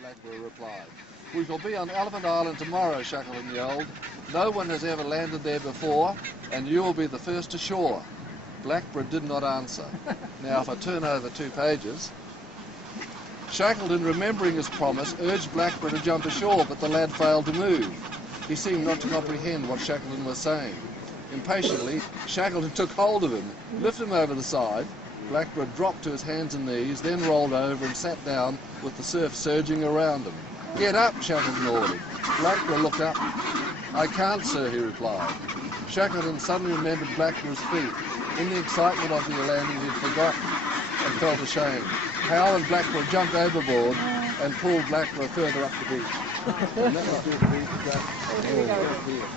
Blackburn replied. We shall be on Elephant Island tomorrow, Shackleton yelled. No one has ever landed there before, and you will be the first ashore. Blackburn did not answer. Now, if I turn over 2 pages, Shackleton, remembering his promise, urged Blackburn to jump ashore, but the lad failed to move. He seemed not to comprehend what Shackleton was saying. Impatiently, Shackleton took hold of him, lifted him over the side. Blackburn dropped to his hands and knees, then rolled over and sat down with the surf surging around him. Get up, Shackleton ordered. Blackburn looked up. I can't, sir, he replied. Shackleton suddenly remembered Blackburn's feet. In the excitement of the landing, he'd forgotten and felt ashamed. Hal and Blackburn jumped overboard and pulled Blackburn further up the beach. And that was just the beach. That is beautiful.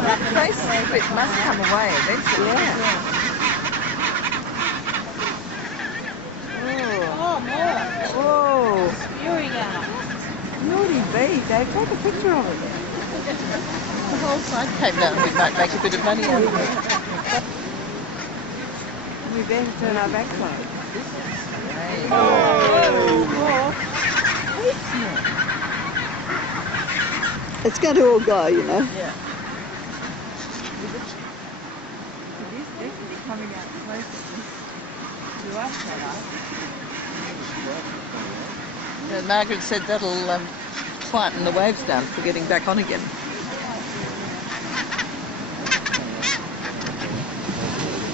That face bit must come away eventually. Oh, more. Whoa. Spewing out. Beauty bee, Dave. Take a picture of it. The whole side came down. We might make a bit of money out of it. We better turn our backs on it. It's going to all go, you know. Yeah. It is definitely coming out closer to us, Margaret said that'll quieten the waves down for getting back on again.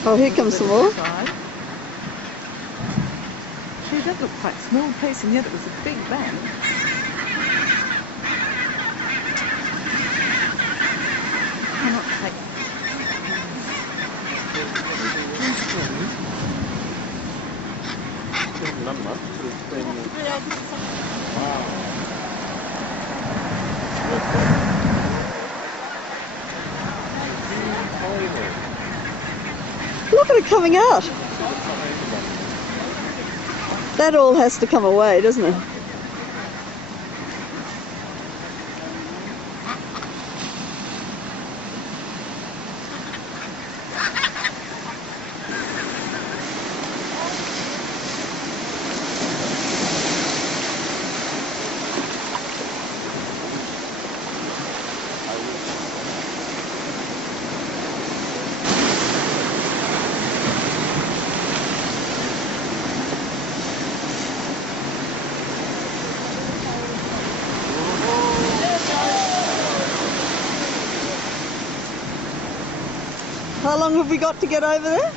Oh, here comes some more. Gee, that looked quite a small piece, and yet it was a big bang. Cannot take. Not much, but it's been... Wow. Look at it coming out. That all has to come away, doesn't it? How long have we got to get over there?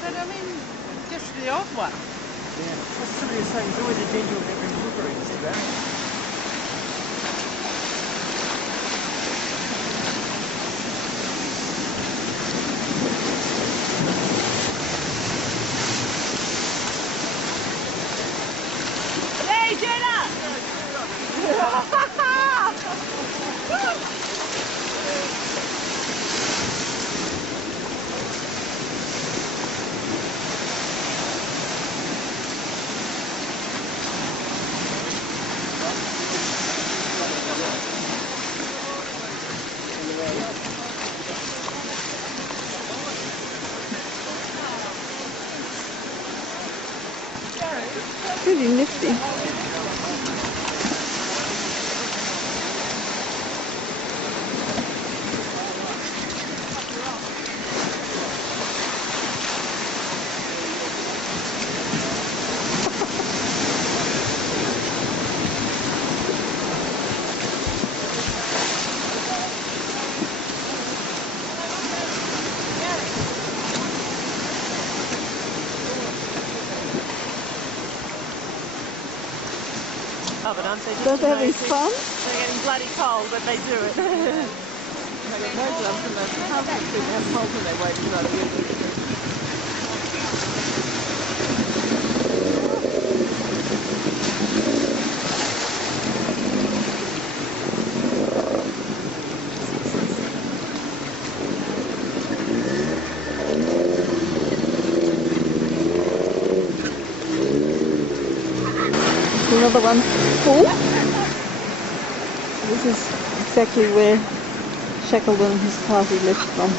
But I mean, just the odd one. Yeah, that's somebody was saying, it's always a danger of every river in Sudan. Hey, Jenna! Pretty nifty. Oh, but aren't they just Don't they having amazing? fun? They're getting bloody cold, but they do it. They got no gloves and no half the people have cold when they wait for other people. Another one full. This is exactly where Shackleton and his party left from.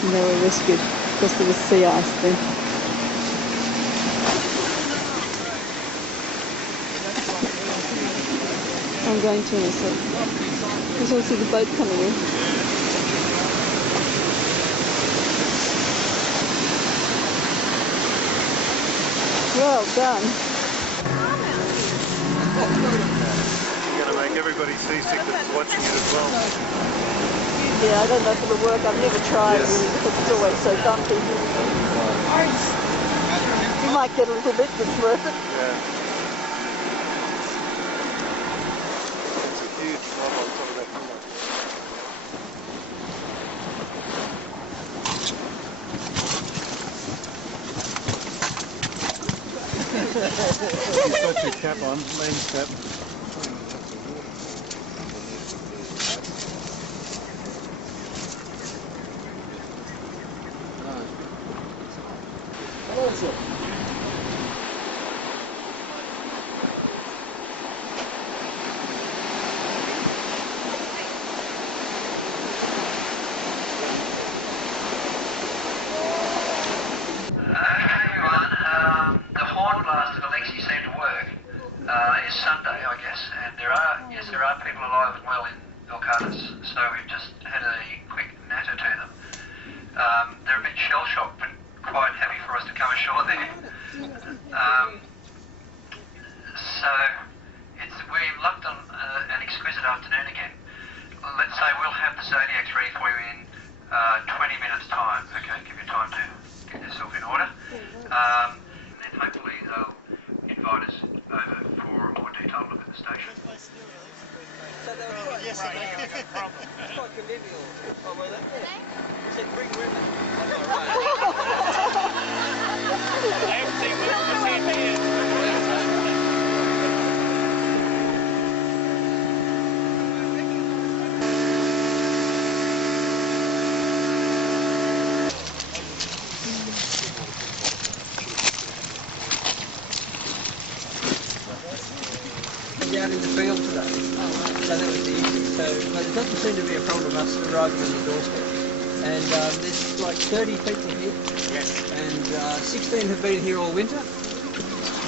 And they were rescued because there was sea ice there. I'm going to in a sec. I just want to see the boat coming in. Well done. You're going to make everybody seasick that's watching it as well. Yeah, I don't know if it'll work. I've never tried really because it's always so bumpy. You might get a little bit, but it's worth it. Yeah. It's a huge knob on top of that pillar. You've got your cap on, lens cap. Is Sunday, I guess, and there are people alive and well in Vilcartas, so we've just had a quick natter to them. They're a bit shell-shocked, but quite happy for us to come ashore there. So we've lucked on an exquisite afternoon again. Let's say we'll have the Zodiacs ready for you in 20 minutes' time. Okay, give you time to get yourself in order. And then hopefully they'll invite us over for a more detailed look at the station. Yes, no problem. It's quite convivial. Oh, were they? Yeah. He said bring women. I haven't seen women for 10 years. Out in the field today. So that was the issue. So, but it doesn't seem to be a problem us arriving on the doorstep. And there's like 30 people here. Yes. And 16 have been here all winter.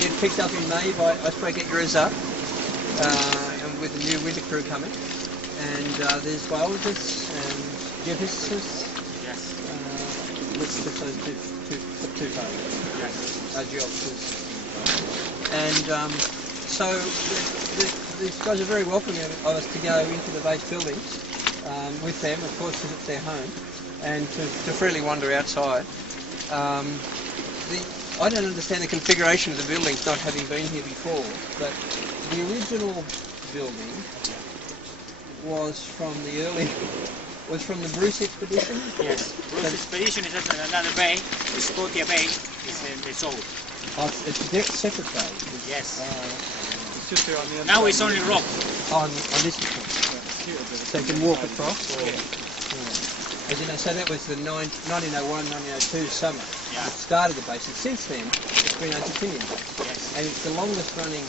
Get picked up in May by, I suppose, get yours up. And with the new winter crew coming. And there's biologists and geophysicists. Yes. Let's just those two parts. Yes. Geophysicists. And so these guys are very welcoming of us to go into the base buildings with them, of course, because it's their home, and to freely wander outside. I don't understand the configuration of the buildings, not having been here before, but the original building was from the Bruce expedition. Yes. Bruce expedition is just another bay. The Scotia Bay is in the south. Oh, it's a separate bay. Yes. It's just there on the Now it's only rock. On this one. So you can walk across. Yeah. As you know, so that was the 1901-1902 summer. Yeah. It started the base, and since then it's been a continuing base. Yes. And it's the longest running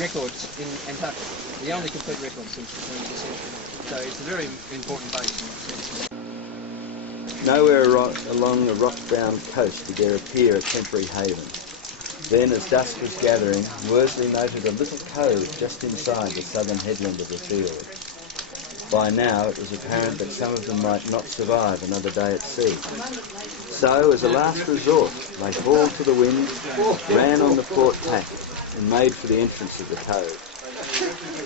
records in Antarctica. The only complete record since the 20th century. So it's a very important base in that sense. Nowhere along the rock-bound coast did there appear a temporary haven. Then, as dusk was gathering, Worsley noted a little cove just inside the southern headland of the field. By now it was apparent that some of them might not survive another day at sea. So, as a last resort, they hauled to the wind, ran on the port tack, and made for the entrance of the cove.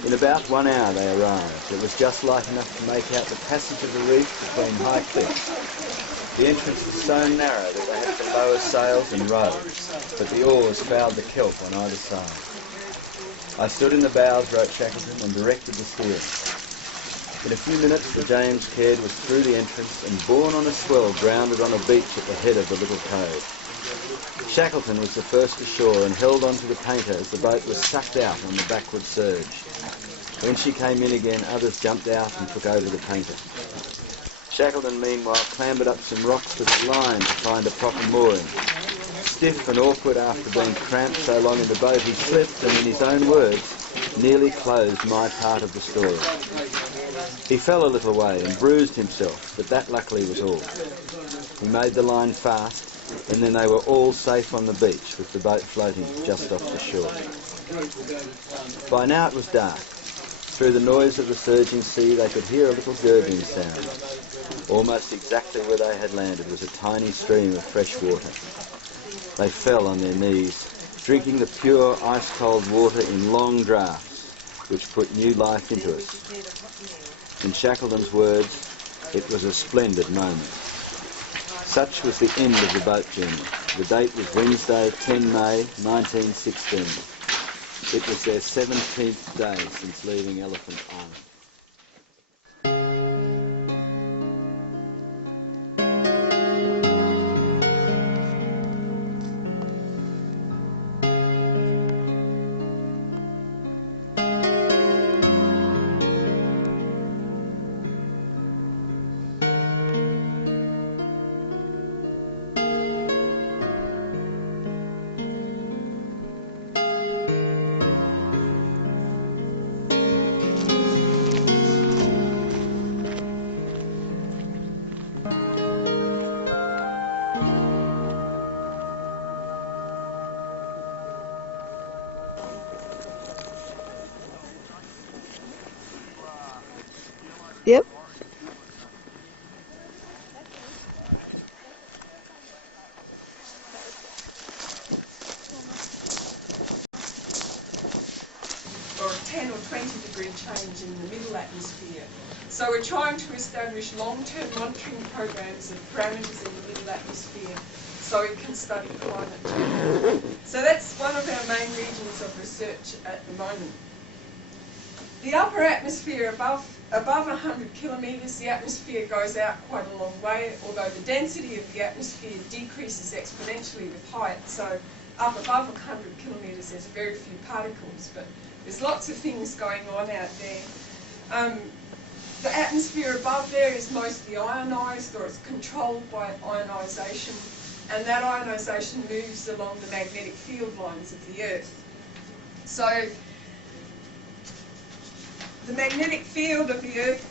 In about 1 hour they arrived. It was just light enough to make out the passage of the reef between high cliffs. The entrance was so narrow that they had to lower sails and row, but the oars fouled the kelp on either side. I stood in the bows, wrote Shackleton, and directed the steering. In a few minutes the James Caird was through the entrance and borne on a swell grounded on a beach at the head of the little cove. Shackleton was the first ashore and held on to the painter as the boat was sucked out on the backward surge. When she came in again, others jumped out and took over the painter. Shackleton meanwhile clambered up some rocks with a line to find a proper mooring. Stiff and awkward after being cramped so long in the boat, he slipped and, in his own words, nearly closed my part of the story. He fell a little way and bruised himself, but that luckily was all. He made the line fast, and then they were all safe on the beach with the boat floating just off the shore. By now it was dark. Through the noise of the surging sea they could hear a little gurgling sound. Almost exactly where they had landed was a tiny stream of fresh water. They fell on their knees, drinking the pure ice-cold water in long draughts, which put new life into us. In Shackleton's words, it was a splendid moment. Such was the end of the boat journey. The date was Wednesday, 10 May 1916. It was their 17th day since leaving Elephant Island. Yep. Or a 10 or 20 degree change in the middle atmosphere. So we're trying to establish long-term monitoring programs of parameters in the middle atmosphere so we can study climate change. So that's one of our main regions of research at the moment. The upper atmosphere, above 100 kilometres, the atmosphere goes out quite a long way, although the density of the atmosphere decreases exponentially with height. So up above 100 kilometres, there's very few particles, but there's lots of things going on out there. The atmosphere above there is mostly ionised, or it's controlled by ionisation, and that ionisation moves along the magnetic field lines of the Earth. So the magnetic field of the Earth,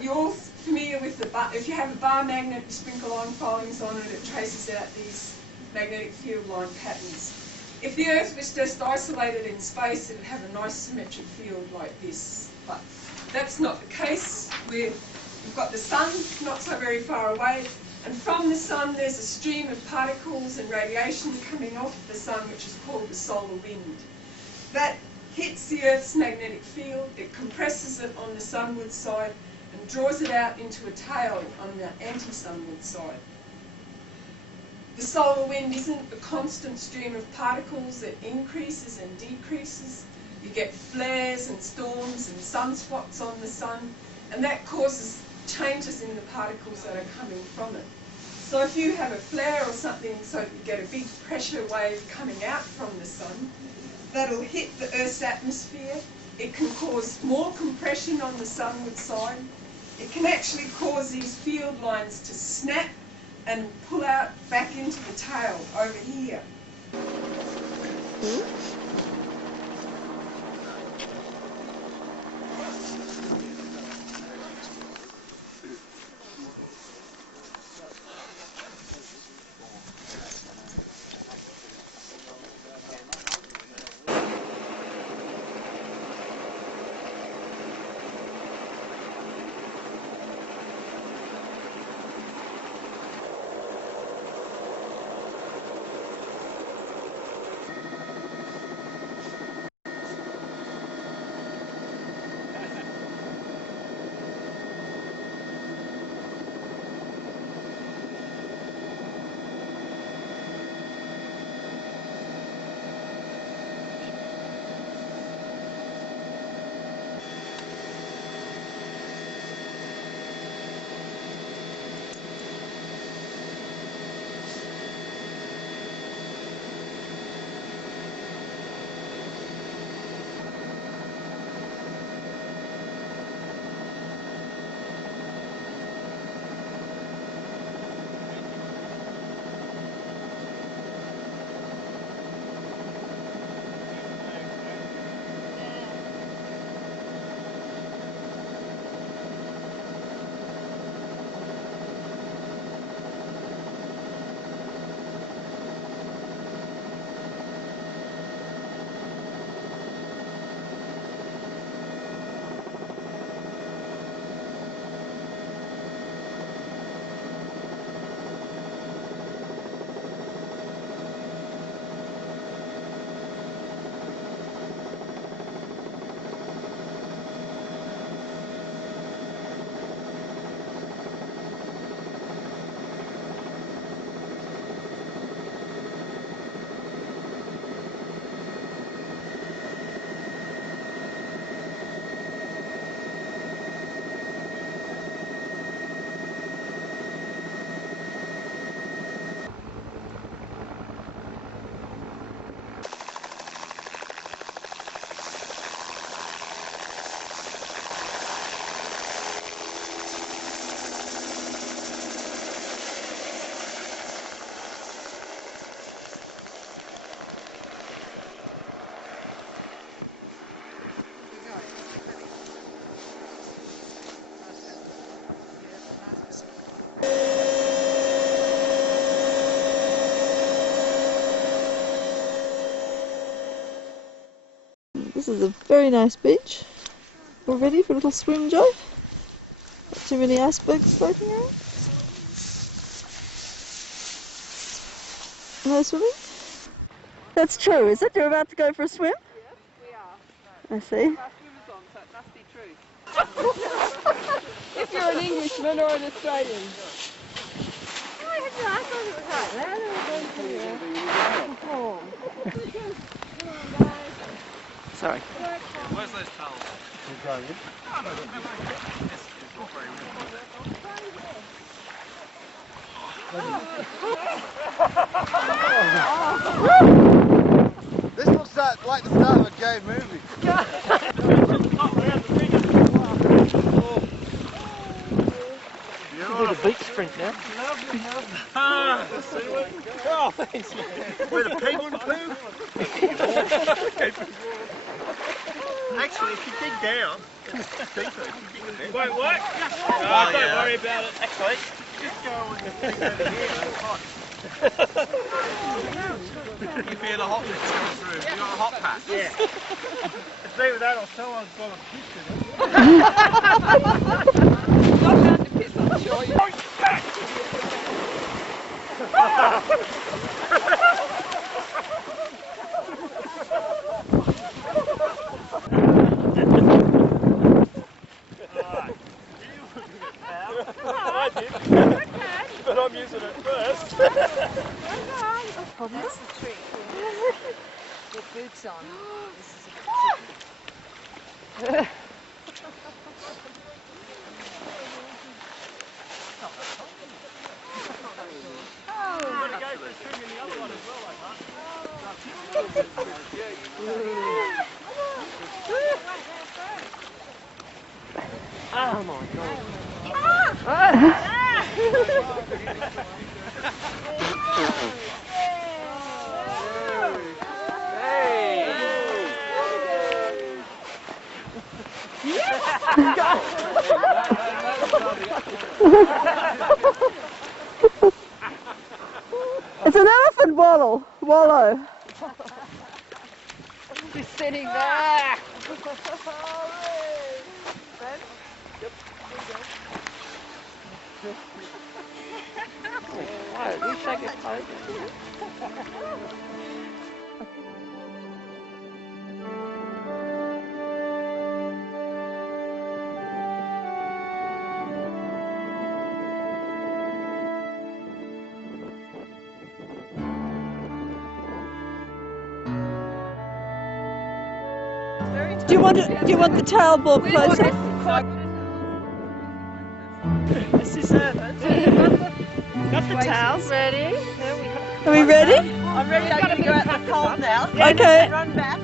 you're familiar with if you have a bar magnet, you sprinkle iron filings on it, it traces out these magnetic field line patterns. If the Earth was just isolated in space, it would have a nice symmetric field like this. But that's not the case. We've got the sun not so very far away, and from the sun there's a stream of particles and radiation coming off the sun, which is called the solar wind. That hits the Earth's magnetic field, it compresses it on the sunward side and draws it out into a tail on the anti-sunward side. The solar wind isn't a constant stream of particles, it increases and decreases. You get flares and storms and sunspots on the sun, and that causes changes in the particles that are coming from it. So if you have a flare or something, so you get a big pressure wave coming out from the sun, that'll hit the Earth's atmosphere. It can cause more compression on the sunward side. It can actually cause these field lines to snap and pull out back into the tail over here. This is a very nice beach. All ready for a little swim, Joe? Not too many icebergs floating around? No swimming? That's true, is it? You're about to go for a swim? Yes, we are. I see. Our swimmer's on, so it must be true. If you're an Englishman or an Australian. I thought it was like that. Sorry. Where's those towels? This looks like the start of a gay movie. Do the beach sprint now. Oh, thanks. Where the penguin poo? Actually, if you dig down, it's deeper. Wait, what? No, don't worry about it. Actually, just go with the thing over here. It's hot. You feel the hotness coming through. You got a hot pack? Yeah. It's either that or someone's got a piss in it. Not allowed to piss, I'm sure you. But I'm using it first. That's the trick. With boots on. This is a Oh my god. It's an elephant wallow. Just sitting there. Wow, you shake it tight. Do you want the towel ball closer? This is it. Got the towels. Are we ready? I'm ready. I'm going to go out in the cold now. Okay. Run back.